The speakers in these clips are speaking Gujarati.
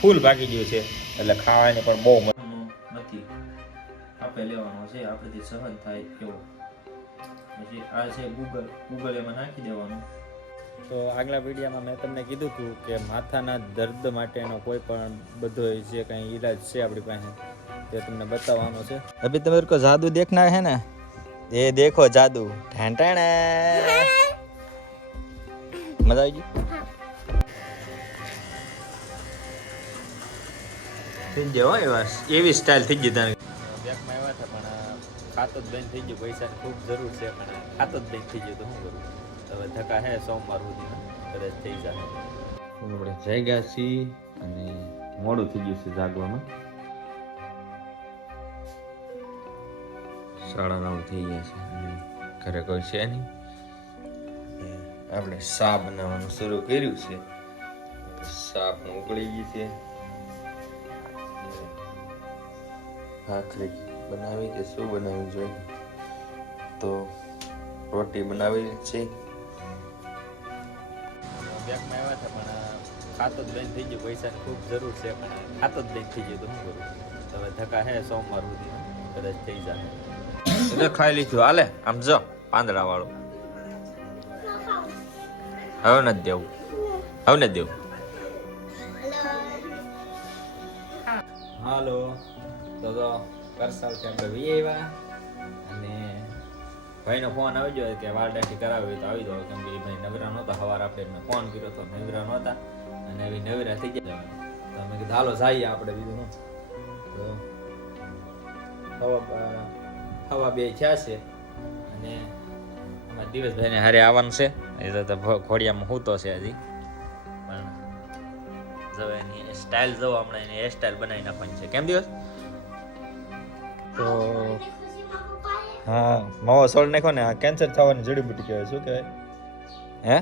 ફૂલ ભાગી ગયું છે. એટલે ખાવાની પણ બહુ નથી. આપણે લેવાનો છે આપણેથી સહન થાય એવો. પછી આ છે ગૂગલ ગૂગલ એમાં નાખી દેવાનું. તો આગલા વિડીયામાં મેં તમને કીધું હતું કે માથાના દર્દ માટેનો કોઈ પણ બધો જે કંઈ ઈલાજ છે આપણી પાસે તે તમને બતાવવાનો છે. અભી તમે કો જાદુ દેખના હે ને? એ દેખો જાદુ. ઢેંટાણે મજા આવી ગઈ? થઈ ગયો એવા એવી સ્ટાઇલ થઈ ગઈ તારે. બેંકમાં આવ્યા હતા પણ ખાતું જ બંધ થઈ ગયું. પૈસાની ખૂબ જરૂર છે પણ ખાતો જ બંધ થઈ ગયું તો શું કરું? હવે ધક્કા હે સોમવાર સુધી કદાચ થઈ જાય આપણે જઈ ગયા છીએ અને મોડું થઈ ગયું છે જાગવામાં. સાડા નવ થઈ ગયા છે અને ઘરે કોઈ છે નહીં. આપણે સા બનાવવાનું શરૂ કર્યું છે. સા પણ ઉકળી ગઈ છે. ભાખરી બનાવી કે શું બનાવવી જોઈએ? તો રોટી બનાવી છે. બેંકમાં આવ્યા હતા પણ ખાતો જ બંધ થઈ ગયું. પૈસાની ખૂબ જરૂર છે પણ ખાતો જ બંધ થઈ ગયો તો શું કરું? હવે ધક્કા હે સોમવાર સુધી કદાચ થઈ જાય એટલે ખાઈ લીધું. હાલે આમ જો પાંદડા વાળું હવે નથી દેવું. હવે નથી દેવું. હાલો. તો તો કરસાલથી આપણે વી આવ્યા. અને ભાઈનો ફોન આવી ગયો કે વાલડાથી કરાવી તો આવી દો કેમ કે ભાઈ નવરા નહોતા. સવારે આપણે એમને ફોન કર્યો તો નવરા નહોતા. અને એવી નવરા થઈ ગયા તો અમે કીધું, હાલો, જઈએ આપણે બીજું તો હવા હવા બે થયા છે. અને અમારા દિવસભાઈને હારે આવવાનું છે. એ તો ખોડિયામાં હૂતો છે હજી. પણ જો એની સ્ટાઇલ જો હમણાં એની હેર સ્ટાઇલ બનાવી નાખવાની છે. કેમ દિવસ તો હા માવો સોળ નાખો ને આ કેન્સર થવાની જડીબુટી કહેવાય શું કહેવાય હે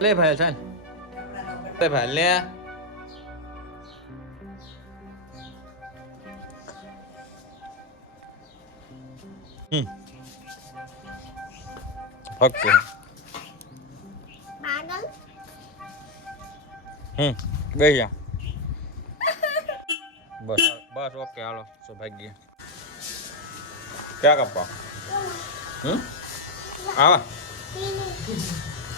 લે ભાઈ ચાલ લે ભાઈ લે હમ ફક્ત પાગલ હમ બેસી જા બસ બસ ઓકે હાલો સૌભાગ્ય ક્યાં કાપવા હમ આવા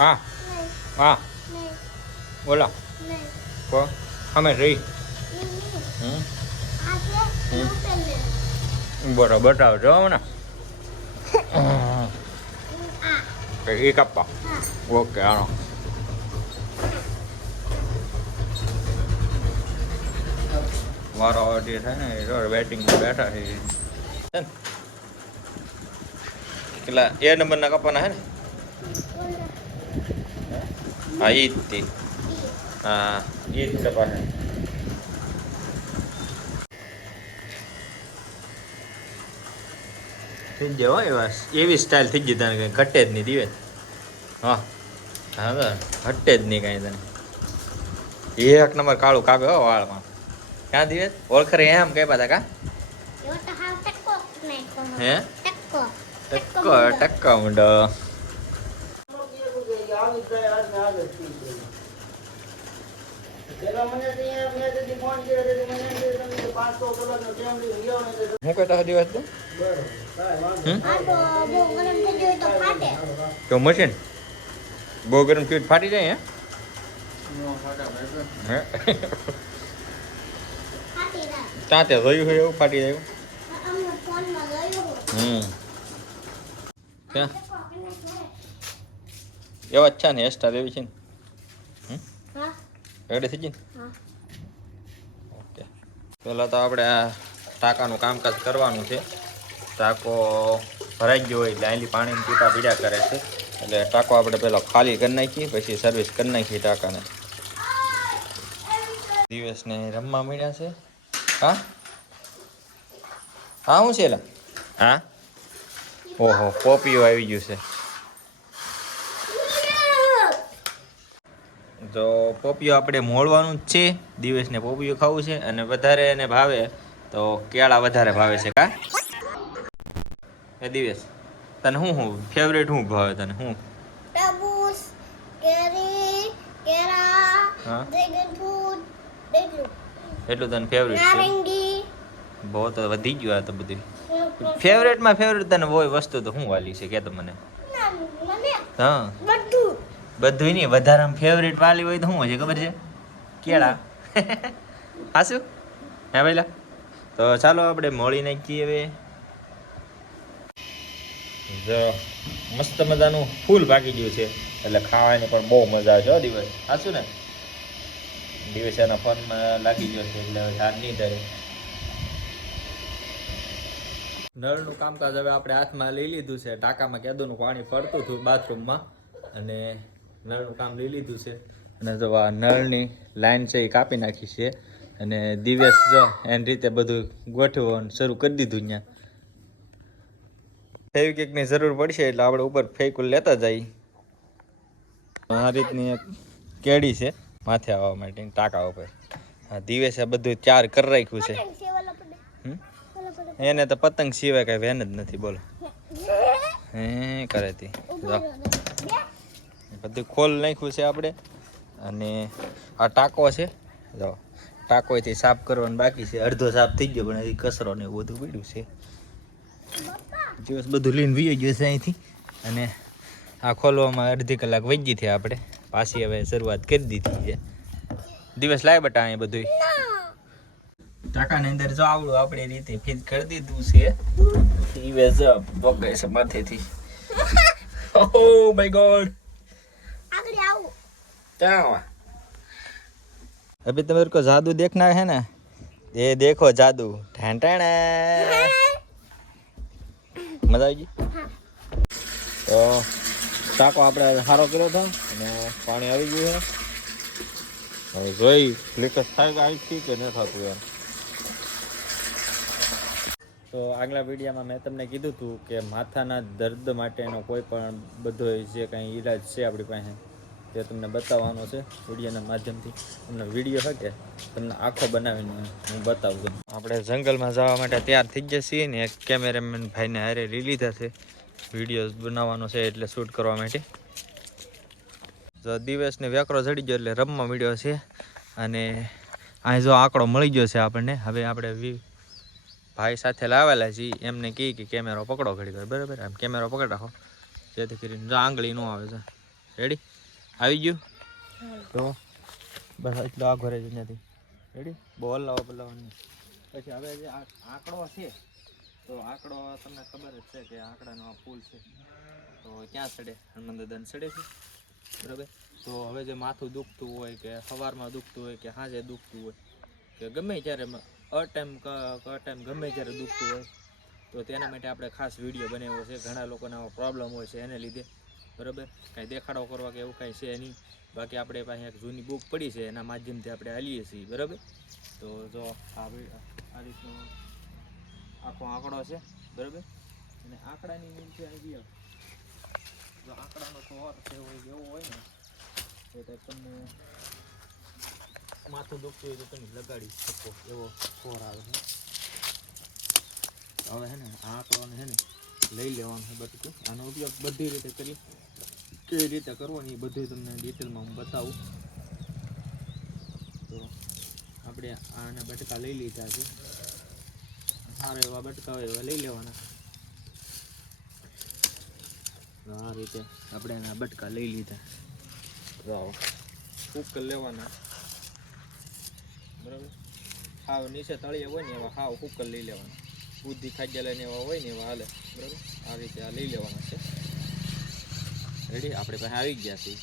આ આ બોલા કો અમે રહી હમ બરાબર બતાવજો મને એ કાપવા ઓકે હાલો મારો જે થાય ને, એ વેટિંગમાં બેઠા છે. કેટલા, એ નંબરના કપાના હે ને? હા એ જ તે. હા એ જ કપા થઈ જાય હો એવા, એવી સ્ટાઇલ થઈ ગઈ તને કઈ ઘટે જ નહીં દીવે. હા હા ઘટે જ નહીં કાંઈ તને એક નંબર કાળું કાપે હો વાળમાં. ક્યાં દિવસ ઓળખરે એમ કઈ પાછા કા એવો તો હાવ ટક્કો નાખ્યો હે ટક્કો ટક્કો ટક્કો મુંડો હું કહેતા હતો દિવસ તું હમ આ તો બહુ ગરમ થઈ ગયું તો ફાટે તો મશીન બહુ ગરમ થયું તો ફાટી જાય હે હે ત્યાં તે જોયું હોય એવું ફાટી ગયું હમ. એવા જ છે ને હેરસ્ટાઈલ એવી છે ને? રેડી થઈ ગઈ ને? ઓકે પહેલાં તો આપણે આ ટાંકાનું કામકાજ કરવાનું છે. ટાંકો ભરાઈ ગયો હોય એટલે આલી પાણીની ટીપા પીડા કરે છે. એટલે ટાંકો આપણે પહેલાં ખાલી કરી નાખીએ પછી સર્વિસ કરી નાખીએ ટાંકાને. દિવસને રમવા મળ્યા છે. હા? હા શું છે એલા હા? ઓહો પોપીઓ આવી ગયું છે. જો પોપિયો આપણે મોળવાનું જ છે દિવસને પોપીઓ ખાવું છે અને વધારે એને ભાવે તો કેળા વધારે ભાવે છે કા? એ દિવસ તને શું શું ફેવરેટ શું ભાવે તને શું કેરી કેળા હા. ડ્રેગન ફ્રૂટ એટલું તને ફેવરેટ છે? બહુ તો વધી ગયું આ તો બધું. ફેવરેટમાં ફેવરેટ તને હોય વસ્તુ તો શું વાલી છે? કે તો મને હા. બધું. બધું નહીં વધારામાં ફેવરેટ વાલી હોય તો શું હોય છે ખબર છે? કેળા. હાસુ? હે ભાઈલા. તો ચાલો આપણે મોળી નાખીએ હવે. જો મસ્ત મજાનું ફૂલ પાકી ગયું છે. એટલે ખાવાની પણ બહુ મજા આવે છે હો દિવસ. હાસુ ને દિવસ ફોનમાં લાગી ગયો છે, એટલે હાથ નહીં ધરે. નળનું કામકાજ હવે આપણે હાથમાં લઈ લીધું છે, ટાંકામાં કેદુનું પાણી પડતું હતું બાથરૂમમાં, અને નળનું કામ લઈ લીધું છે. અને જો આ નળની લાઈન છે એ કાપી નાખી છે, અને દિવસ જો એની રીતે બધું ગોઠવવાનું શરૂ કરી દીધું ત્યાં ફેવિકિકની જરૂર પડશે એટલે આપણે ઉપર ફેકુલ લેતા જઈએ. આ રીતની એક કેડી છે. માથે આવવા માટે ટાંકા ઉપર. હા દિવસે બધું ચાર કરી રાખ્યું છે. એને તો પતંગ સિવાય કઈ વેન જ નથી બોલો. હે કરે તી. બધું ખોલ નાખ્યું છે આપણે. અને આ ટાંકો છે. જો ટાંકોથી સાફ કરવાનું બાકી છે. અડધો સાફ થઈ ગયો પણ હજી કચરો ને એવું બધું પડ્યું છે. દિવસ બધું લઈને વી ગયું છે અહીંથી. અને આ ખોલવામાં અડધી કલાક વહી ગઈ છે આપણે. પાછી હવે શરૂઆત કરી દીધી છે દિવસ લાય બટા અહીં બધું ટાંકાની અંદર જો આવડું આપણે રીતે ફીટ કરી દીધું છે દિવસ પગે છે માથેથી ઓહ માય ગોડ આગળ આવું क्या हुआ अभी तो मेरे को जादू देखना है ना ये देखो जादू ठहन ठहन મજા આવી ગઈ તો ટાંકો આપણે સારો કર્યો હતો અને પાણી આવી ગયું છે. હવે જોઈ લીકેજ થાય કે આવી કે ન થતું એમ. તો આગલા વિડીયામાં મેં તમને કીધું હતું કે માથાના દર્દ માટેનો કોઈ પણ બધો જે કંઈ ઈલાજ છે આપણી પાસે તે તમને બતાવવાનો છે વિડીયોના માધ્યમથી. તમને વીડિયો હોય તમને આખો બનાવીને હું બતાવું છું. આપણે જંગલમાં જવા માટે તૈયાર થઈ ગયા છીએ ને એક કેમેરામેન ભાઈને હારે લીધા છે. વીડિયો બનાવવાનો છે એટલે શૂટ કરવા માટે. જો દિવસને વેકરો ચડી ગયો એટલે રમવા મળ્યો છે અને અહીં જો આંકડો મળી ગયો છે આપણને. હવે આપણે ભાઈ સાથે લાવેલા છીએ. એમને કહી કે કેમેરો પકડો ઘડી વાર. બરાબર? આમ કેમેરો પકડ રાખો. જેથી કરીને જો આંગળી ન આવે છે રેડી આવી ગયું? તો બસ એટલો આઘો રહેજો ત્યાંથી. રેડી બહુ લાવો બલાવવાનું પછી હવે જે આંકડો છે તો આંકડો તમને ખબર જ છે કે આંકડાનો આ પુલ છે. તો ક્યાં ચડે? હનુમાન દાદાને ચડે છે? બરાબર? તો હવે જે માથું દુખતું હોય કે સવારમાં દુખતું હોય કે સાંજે દુખતું હોય કે ગમે ત્યારે અ ટાઈમ ગમે ત્યારે દુખતું હોય, તો તેના માટે આપણે ખાસ વીડિયો બનાવ્યો છે. ઘણા લોકોને આવો પ્રોબ્લેમ હોય છે એને લીધે. બરાબર? કાંઈ દેખાડો કરવા કે એવું કાંઈ છે નહીં. બાકી આપણે પાસે એક જૂની બુક પડી છે, એના માધ્યમથી આપણે હાલીએ છીએ. બરાબર? તો જો આ રીતનો આખો આંકડો છે, બરાબર? અને આંકડાની નીચે આવી ગયો. જો આંકડાનો સોર છે હોય એવો હોય ને એટલે તે તમને માથું દુખતું હોય તો તમે લગાડી શકો એવો સ્વર આવે છે. હવે હે ને, આ આંકડોને હે ને, લઈ લેવાનું છે બટકું આનો ઉપયોગ બધી રીતે કરી, કેવી રીતે કરવો ને એ બધું તમને ડિટેલમાં હું બતાવું. તો આપણે આના બટકા લઈ લીધા છે. સારા એવા બટકા હોય એવા લઈ લેવાના. આ રીતે આપણે એના બટકા લઈ લીધા. તો કુક લેવાના. બરાબર? હાવ નીચે તળિયા હોય ને એવા હાવ કુકર લઈ લેવાના. બુદ્ધિ ખાજ્યા ને એવા હોય ને એવા હાલે. બરાબર? આ રીતે આ લઈ લેવાના છે. રેડી આપણે પાસે આવી ગયા છીએ.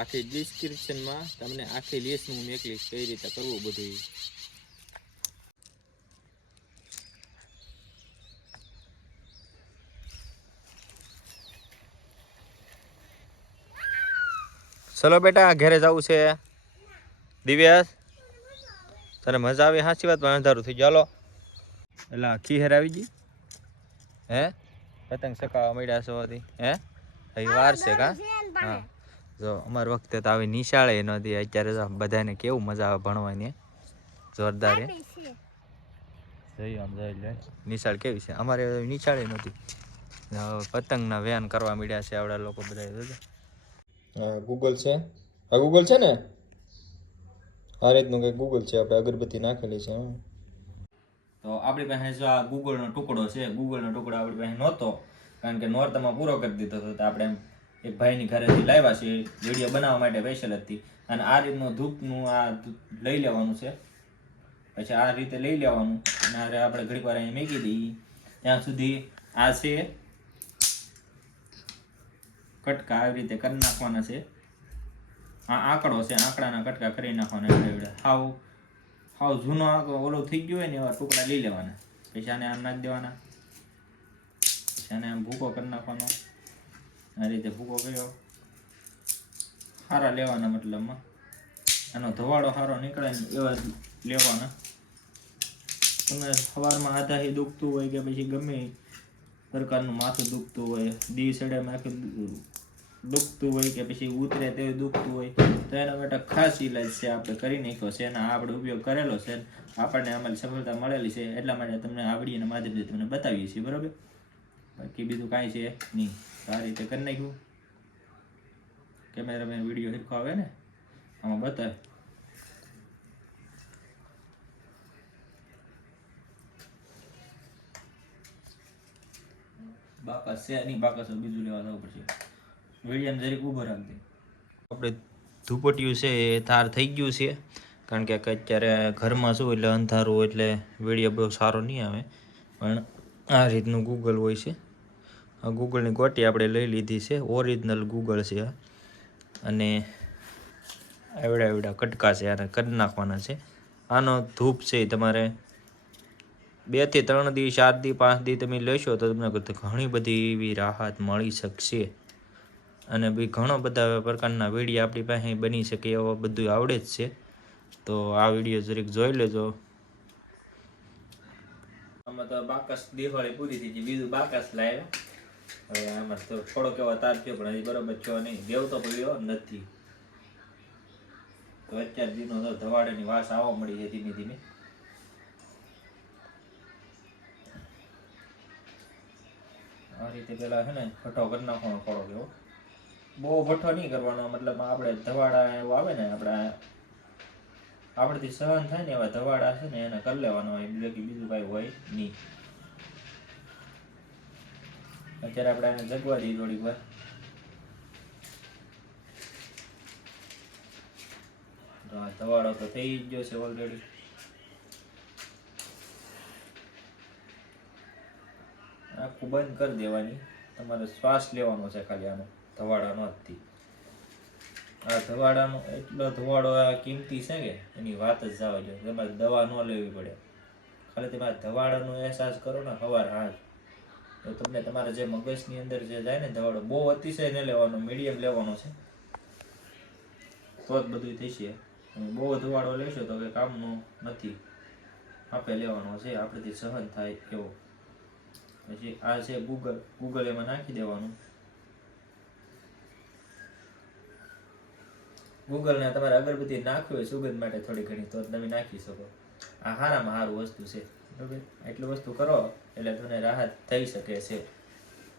આખી ડિસ્ક્રિપ્શનમાં તમને આખી લિસ્ટ હું મેકલીશ કઈ રીતે કરવું બધું ચલો બેટા ઘરે જવું છે. દિવ્યાસ તને મજા આવી? સાચી વાત પણ અંધારું થઈ ચાલો એટલે આખી હેર આવી ગઈ? હે? પતંગ ચકાવવા મળ્યા છો હે? અહીં વાર છે કા? હા. જો અમાર વખતે તો આવી નિશાળે નહોતી અત્યારે બધાને કેવું મજા આવે ભણવાની જોરદાર નિશાળ કેવી છે? અમારે નિશાળે નહોતી. પતંગના વ્યાન કરવા મળ્યા છે આવડા લોકો બધા ગૂગલ છે. હા ગૂગલ છે ને? આ રીતનું કંઈક ગૂગલ છે, આપણે અગરબત્તી નાખેલી છે તો આપણી પાસે જો આ ગૂગલનો ટુકડો છે ગૂગલનો ટુકડો આપણી પાસે નહોતો, કારણ કે નોર્થમાં પૂરો કરી દીધો હતો, તો આપણે એમ એક ભાઈની ઘરેથી લાવ્યા છે વીડિયો બનાવવા માટે સ્પેશિયલ હતી. અને આ રીતનું ધૂપનું આ લઈ લેવાનું છે. પછી આ રીતે લઈ લેવાનું, અને આપણે ઘડીક વાર અહીં મૂકી દઈએ. ત્યાં સુધી આ છે. કટકા આવી રીતે કરી નાખવાના છે. આ આંકડો છે, આંકડાના કટકા કરી નાખવાના એવડે. હાવ હાવ જૂનો આંકડો, ઓલો થઈ ગયો હોય ને એવા ટુકડા લઈ લેવાના. પછી આને આમ નાખી દેવાના. પછી આને આમ ભૂકો કરી નાખવાનો. આ રીતે ભૂકો કર્યો. સારા લેવાના મતલબમાં. આનો ધવાડો સારો નીકળે ને એવા લેવાના. તમે સવારમાં આધાથી દુખતું હોય કે પછી ગમે પ્રકારનું માથું દુખતું હોય દી સડે માથું દુખતું હોય કે પછી ઉતરે તે દુખતું હોય, તો એના માટે ખાસ ઈલાજ છે, આપણે કરી નાખ્યો છે એના આપણે ઉપયોગ કરેલો છે આપણને આમાં સફળતા મળેલી છે, એટલા માટે તમને આવડીના માધ્યમથી તમને બતાવીએ છીએ, બરાબર? બાકી બીજું કાંઈ છે નહીં. આ રીતે કરી નાખ્યું. કેમેરામેન વીડિયો હિરખો આવે ને? આમાં બતાવે. બાકસ છે નહીં બાકસ બીજું લેવા જવું પડશે. વિડીયાને જરીક ઊભો રાખજે. આપણે ધૂપટિયું છે એ તાર થઈ ગયું છે. કારણ કે અત્યારે ઘરમાં શું એટલે અંધારું એટલે વીડિયો બહુ સારો નહીં આવે. પણ આ રીતનું ગૂગલ હોય છે. આ ગૂગલની ગોટી આપણે લઈ લીધી છે. ઓરિજિનલ ગૂગલ છે અને એવડા એવડા કટકા છે. આને કરી નાખવાના છે. આનો ધૂપ છે તમારે બેથી ત્રણ દી, ચાર દી, પાંચ દી તમે લેશો તો તમને ઘણી બધી એવી રાહત મળી શકશે. અને બી ઘણા બધા પ્રકારના વીડિયો આપણી પાસે બની શકે એવો બધું આવડે જ છે. તો આ વીડિયો જરીક જોઈ લેજો. આમાં તો બાકસ દિવાળી પૂરી થઈ ગઈ, બીજું બાકસ લાવ્યા. હવે આમાં તો થોડો કેવો તાર થયો, પણ હજી બરોબર થયો નહીં. દેવ તો પડ્યો નથી. તો અત્યાર દીનો તો ધવાડાની વાસ આવવા મળી છે ધીમે ધીમે. આ રીતે પેલા છે ને, ફટો કરી નાખવાનો થોડો એવો. બહુ ભઠ્ઠો નહીં કરવાનો. મતલબ આપણે ધવાડા એવું આવે ને, આપણે આપણેથી સહન થાય ને એવા ધવાડા છે ને, એને કરી લેવાનો હોય. બાકી બીજું કાંઈ હોય નહીં. અત્યારે આપણે એને જગવા દઈએ થોડીક વાર. ધવાડો તો થઈ જ ગયો છે ઓલરેડી આખું બંધ કરી દેવાની. તમારે શ્વાસ લેવાનો છે ખાલી આનો. ધવાડાનો આજથી આ ધવાડાનો એટલો ધવાડો આ કિંમતી છે કે એની વાત જ જવા જો તમારે દવા ન લેવી પડે. ખાલી તમે ધવાડાનો અહેસાસ કરો ને સવાર હાજ. તો તમને તમારા જે મગજની અંદર જે જાય ને ધવાડો બહુ અતિશય ન લેવાનો મીડિયમ લેવાનો છે. તો જ બધું થશે બહુ ધવાડો લેશો તો કે કામનો નથી. આપે લેવાનો છે આપણેથી સહન થાય એવો. પછી આ છે ગૂગલ ગૂગલ એમાં નાખી દેવાનું. ગૂગલને તમારે અગરબત્તી નાખવી હોય સુગંધ માટે થોડી ઘણી, તો તમે નાખી શકો. આ સારામાં સારું વસ્તુ છે. બરાબર? એટલું વસ્તુ કરો, એટલે તમને રાહત થઈ શકે છે.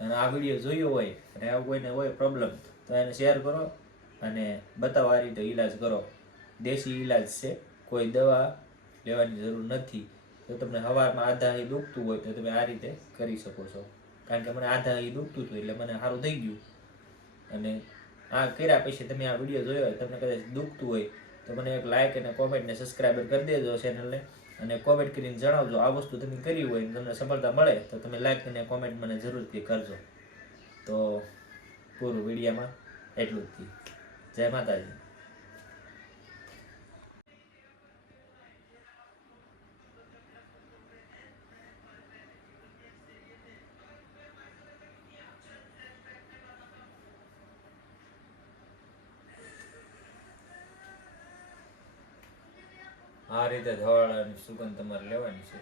અને આ વીડિયો જોયો હોય, અને આવું કોઈને હોય પ્રોબ્લેમ તો એને શેર કરો અને બતાવો આ રીતે ઈલાજ કરો. દેશી ઈલાજ છે. કોઈ દવા લેવાની જરૂર નથી. તો તમને હવારમાં અહીં દુખતું હોય, તો તમે આ રીતે કરી શકો છો. કારણ કે મને આધા અહીં દુખતું હતું, એટલે મને સારું થઈ ગયું. અને આ કર્યા પછી તમે આ વીડિયો જોયો હોય, તમને કદાચ દુખતું હોય, તો મને એક લાઇક અને કોમેન્ટ ને સબસ્ક્રાઈબર કરી દેજો ચેનલને અને કોમેન્ટ કરીને જણાવજો, આ વસ્તુ તમે કરી હોય અને તમને સફળતા મળે, તો તમે લાઇક અને કોમેન્ટ મને જરૂરથી કરજો. તો, પૂરું વિડીયામાં એટલું જ જય માતાજી. આ રીતે ધવાળાની સુગંધ તમારે લેવાની છે.